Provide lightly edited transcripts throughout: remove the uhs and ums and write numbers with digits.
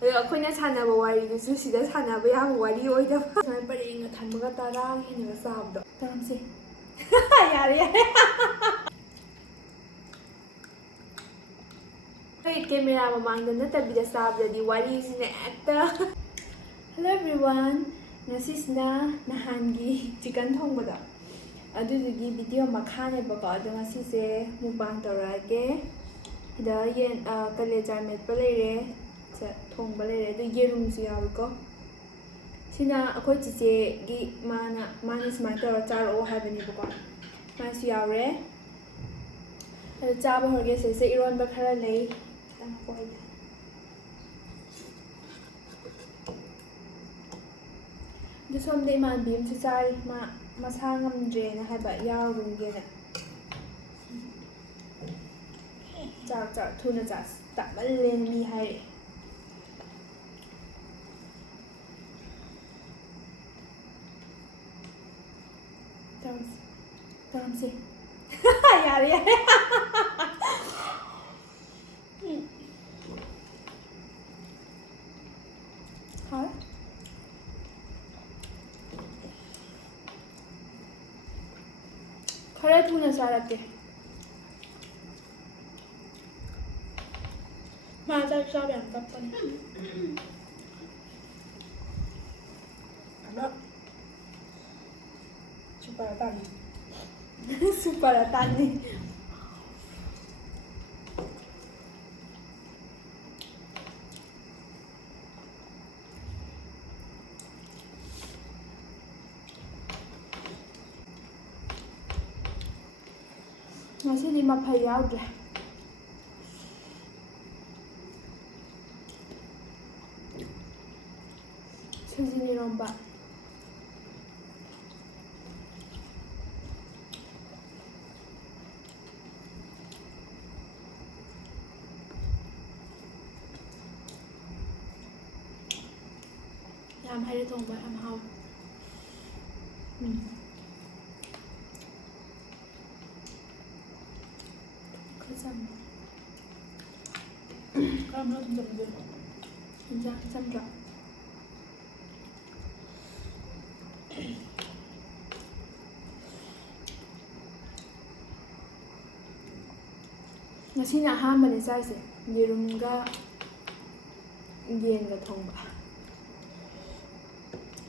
ꯑꯗꯣ ꯑꯩꯈꯣꯏꯅ ꯁꯥꯟꯅꯕ ꯋꯥꯔꯤꯗꯨꯁꯨ ꯁꯤꯗ ꯁꯥꯟꯅꯕ ꯌꯥꯕ ꯋꯥꯔꯤ ꯑꯣꯏꯗꯕ ꯁꯨꯃꯥꯏꯅ ꯄꯔꯦꯡꯒ ꯊꯝꯃꯒ ꯇꯔꯥꯒ ꯍꯦꯟꯅꯒ ꯆꯥꯕꯗꯣ ꯇꯧꯔꯝꯁꯦ ꯌꯥꯔꯦ ꯌꯥꯔꯦ ꯍꯣꯏ ꯀꯦꯃꯦꯔꯥ ꯃꯃꯥꯡꯗ ꯅꯠꯇꯕꯤꯗ ꯆꯥꯕꯗꯗꯤ ꯋꯥꯔꯤꯁꯤꯅ ꯍꯦꯛꯇ ꯍꯦꯜꯂꯣ ꯑꯦꯚ꯭ꯔꯤꯋꯥꯟ ꯉꯁꯤꯁꯤꯅ ꯅꯍꯥꯟꯒꯤ ꯆꯤꯀꯟ ꯊꯣꯡꯕꯗꯣ ꯑꯗꯨꯗꯨꯒꯤ ꯚꯤꯗꯤꯑꯣ ꯃꯈꯥꯅꯦꯕꯀꯣ ꯑꯗꯣ ꯉꯁꯤꯁꯦ ꯃꯨꯛꯕꯥꯡ ꯇꯧꯔꯛꯑꯒꯦ ꯁꯤꯗ ꯌꯦꯟ ꯀꯂꯦꯖꯥ ꯃꯦꯠꯄ ꯂꯩꯔꯦ ꯊꯣꯡꯕ ꯂꯩꯔꯦ ꯑꯗꯨ ꯌꯦꯔꯨꯝꯁꯨ ꯌꯥꯎꯏꯀꯣ ꯁꯤꯅ ꯑꯩꯈꯣꯏ ꯆꯤꯆꯦꯒꯤ ꯃꯥꯅ ꯁꯨꯃꯥꯏꯅ ꯇꯧꯔ ꯆꯥꯔꯛꯑꯣ ꯍꯥꯏꯕꯅꯦꯕꯀꯣ ꯃꯥꯁꯨ ꯌꯥꯎꯔꯦ ꯑꯗꯨ ꯆꯥꯕ ꯍꯧꯔꯒꯦ ꯁꯤꯁꯦ ꯏꯔꯣꯟꯕ ꯈꯔ ꯂꯩ ꯈꯤꯇꯪ ꯍꯥꯞꯄꯣꯏꯗ ꯑꯗꯨ ꯁꯣꯝꯗ ꯏꯃꯥꯟꯕꯤ ꯑꯃꯁꯨ ꯆꯥꯔꯤ ꯃꯁꯥ ꯉꯝꯗ꯭ꯔꯦꯅ ꯍꯥꯏꯕ ꯌꯥꯎꯔꯨꯒꯦꯅ ꯆꯥꯛ ꯊꯨꯅ ꯆꯥꯛ ꯇꯥꯛꯃꯜꯂꯦꯅ ꯃꯤ ꯍꯥꯏꯔꯛꯑꯦ ꯇꯧꯔꯝꯁꯦ ꯌꯥꯔꯦ ꯌꯥꯔꯦ ꯍꯥꯎ खरा थूना चारके माझा चाव याम तप्पन अला सुपर तानी ngasiꯗꯤ ꯃꯐꯩ ꯌꯥꯎꯗ꯭ꯔꯦ ꯁꯣꯏꯖꯤꯟ ꯏꯔꯣꯝꯕ ꯌꯥꯝ ꯍꯩꯔꯦ ꯊꯣꯡꯕ ꯌꯥꯝ ꯍꯥꯎꯋꯦ 그럼 좀 좀 진짜 참자 ngasinya ahanbane chaise yerumga yenga thongba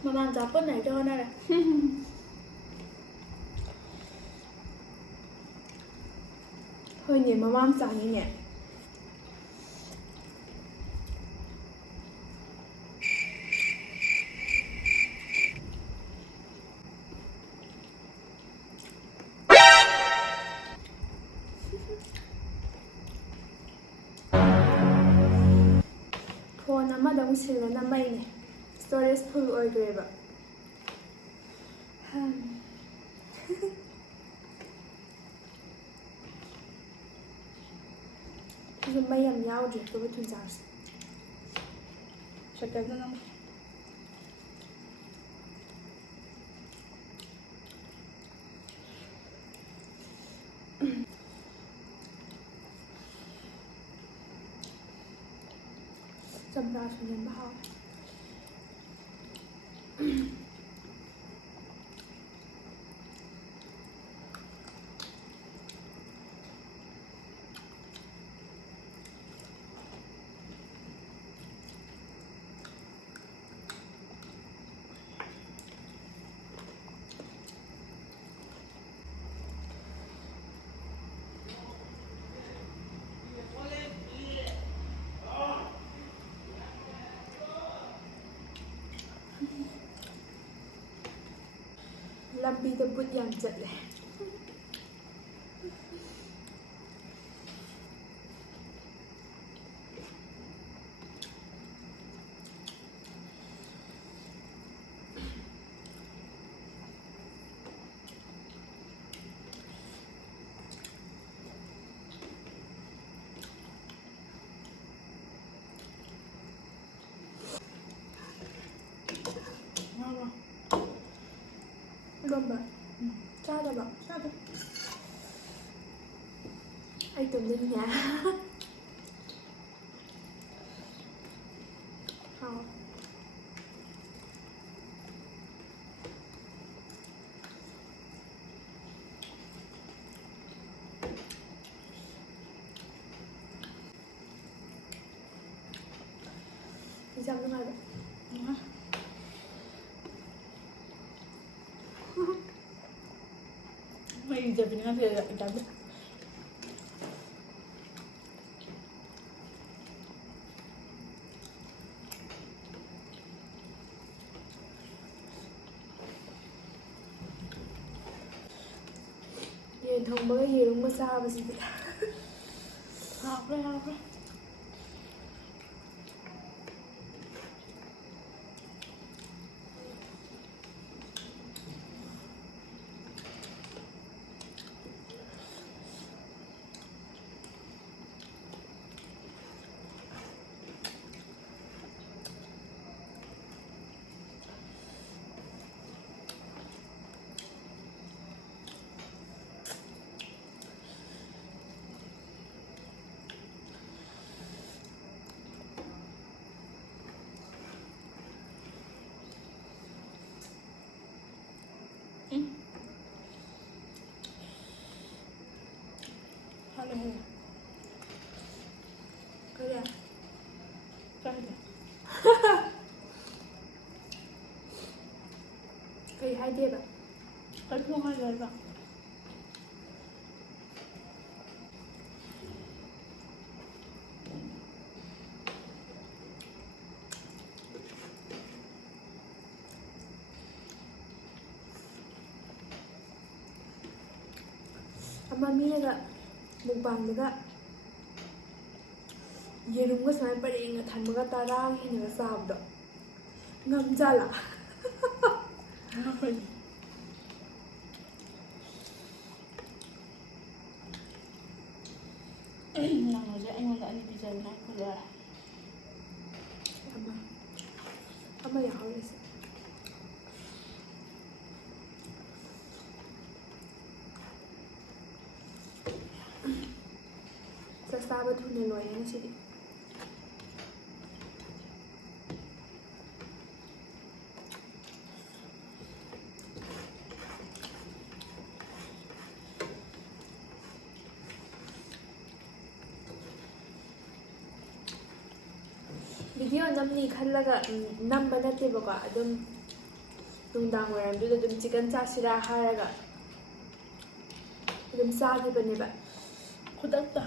mama Macha Punna Hekta Hotnare hoine mama changine phone amada mu silana maine storage full oigreba 이게 마이암 야오지 또 붙은 자스 잠깐만 좀 더 주면 봐 ꯂꯝꯕꯤꯗ ꯕꯨꯠ ꯌꯥꯝ ꯆꯠꯂꯦ 이건 봐. 짜다봐. 짜다. 아이 좀 느냐. ꯍꯥꯎ ꯌꯥꯝ ꯅꯨꯡꯉꯥꯏꯕ May sabi nga sila itabi. ꯌꯦꯟ ꯊꯣꯡꯕꯒ ꯌꯦꯔꯨꯝꯒ ꯆꯥꯕꯁꯤꯗꯤ Hapre. Halo. Kaya Kaya. kay haideba Kaya mo nga ba? ama minaga mukbangdaga yerumga sumai parenga thammaga tarang hinaga sabdo ngamjala Nang aja ayong ani bijan na kuya. ama ya hawis sasaba thune loye ngasidi video namni khallaga namba natebako adum nungdang waramduda adum chicken chasira haraga adum sagibaneba Kudakta.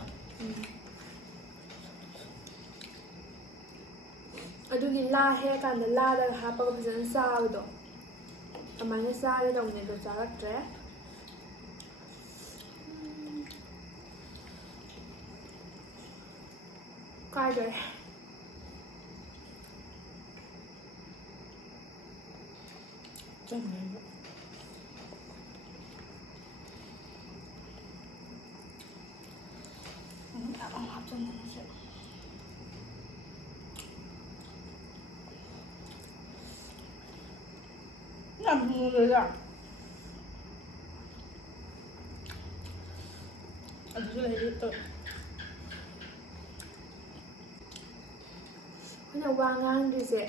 adugi la he kanda la da hapaga fazana sabado amana sage dawne do charaktre kaidore Jangan. Ang hapon na siya. Namulala. Ano sila dito? kuna wangang dise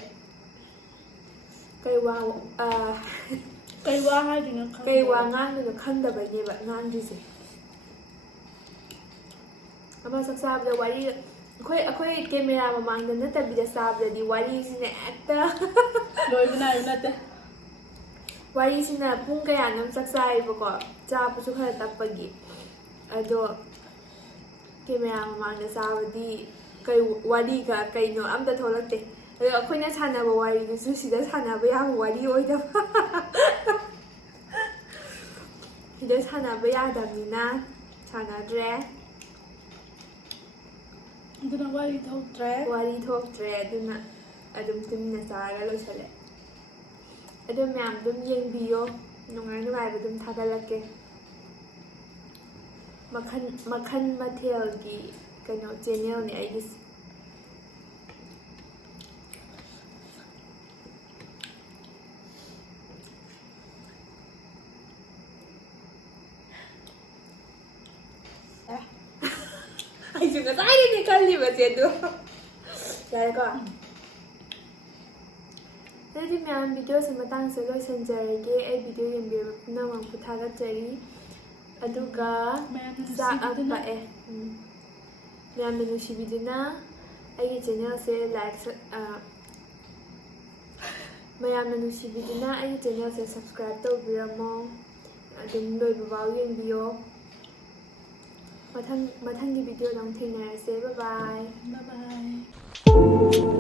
kay wangang na khandaba neba ngandise ama saksabda wari akhoi camera mamangda natabida sabdadi wari sine ekta Loy binayo natin. wari sina pung kaya nam saksaibo chapusu khara tapagi ado camera mamangda sabdi kay wari ka kay no amda tholakte ado akhoi na sanaba wari du sida sanaba yam wari oidaba ida sanaba yadamina sanadre Duna wari thoktre aduna adum tumna chaga losale adum yam dum yengbiyo nungai badum thagalake makhan mathel gi kano channel ni aigis ai juga sai ni kalli ba che do yare ko ꯃꯌꯥꯝ ꯚꯤꯗꯤꯑꯣꯁꯤ ꯃꯇꯥꯡꯁꯦ ꯂꯣꯏꯁꯤꯟꯖꯔꯒꯦ ꯑꯩ video ꯌꯦꯡꯕꯤꯔꯕ ꯄꯨꯝꯅꯃꯛꯄꯨ ꯊꯥꯒꯠꯆꯔꯤ ꯑꯗꯨꯒ ꯆꯥꯛ ꯄꯛꯑꯦ ꯃꯌꯥꯝꯅ ꯅꯨꯡꯁꯤꯕꯤꯗꯨꯅ ꯑꯩꯒꯤ ꯆꯦꯅꯦꯜꯁꯦ ꯃꯌꯥꯝꯅ ꯅꯨꯡꯁꯤꯕꯤꯗꯨꯅ ꯑꯩꯒꯤ ꯆꯦꯅꯦꯜꯁꯦ ꯁꯕꯁꯀ꯭ꯔꯥꯏꯕ ꯇꯧꯕꯤꯔꯝꯃꯣ ꯑꯗꯨꯝ ꯂꯣꯏꯕꯐꯥꯎ ꯌꯦꯡꯕꯤꯌꯣ ꯃꯊꯪꯒꯤ ꯚꯤꯗꯤꯑꯣꯗ ꯑꯃꯨꯛ ꯊꯦꯡꯅꯔꯁꯦ ꯕꯥꯏ ꯕꯥꯏ Bye bye.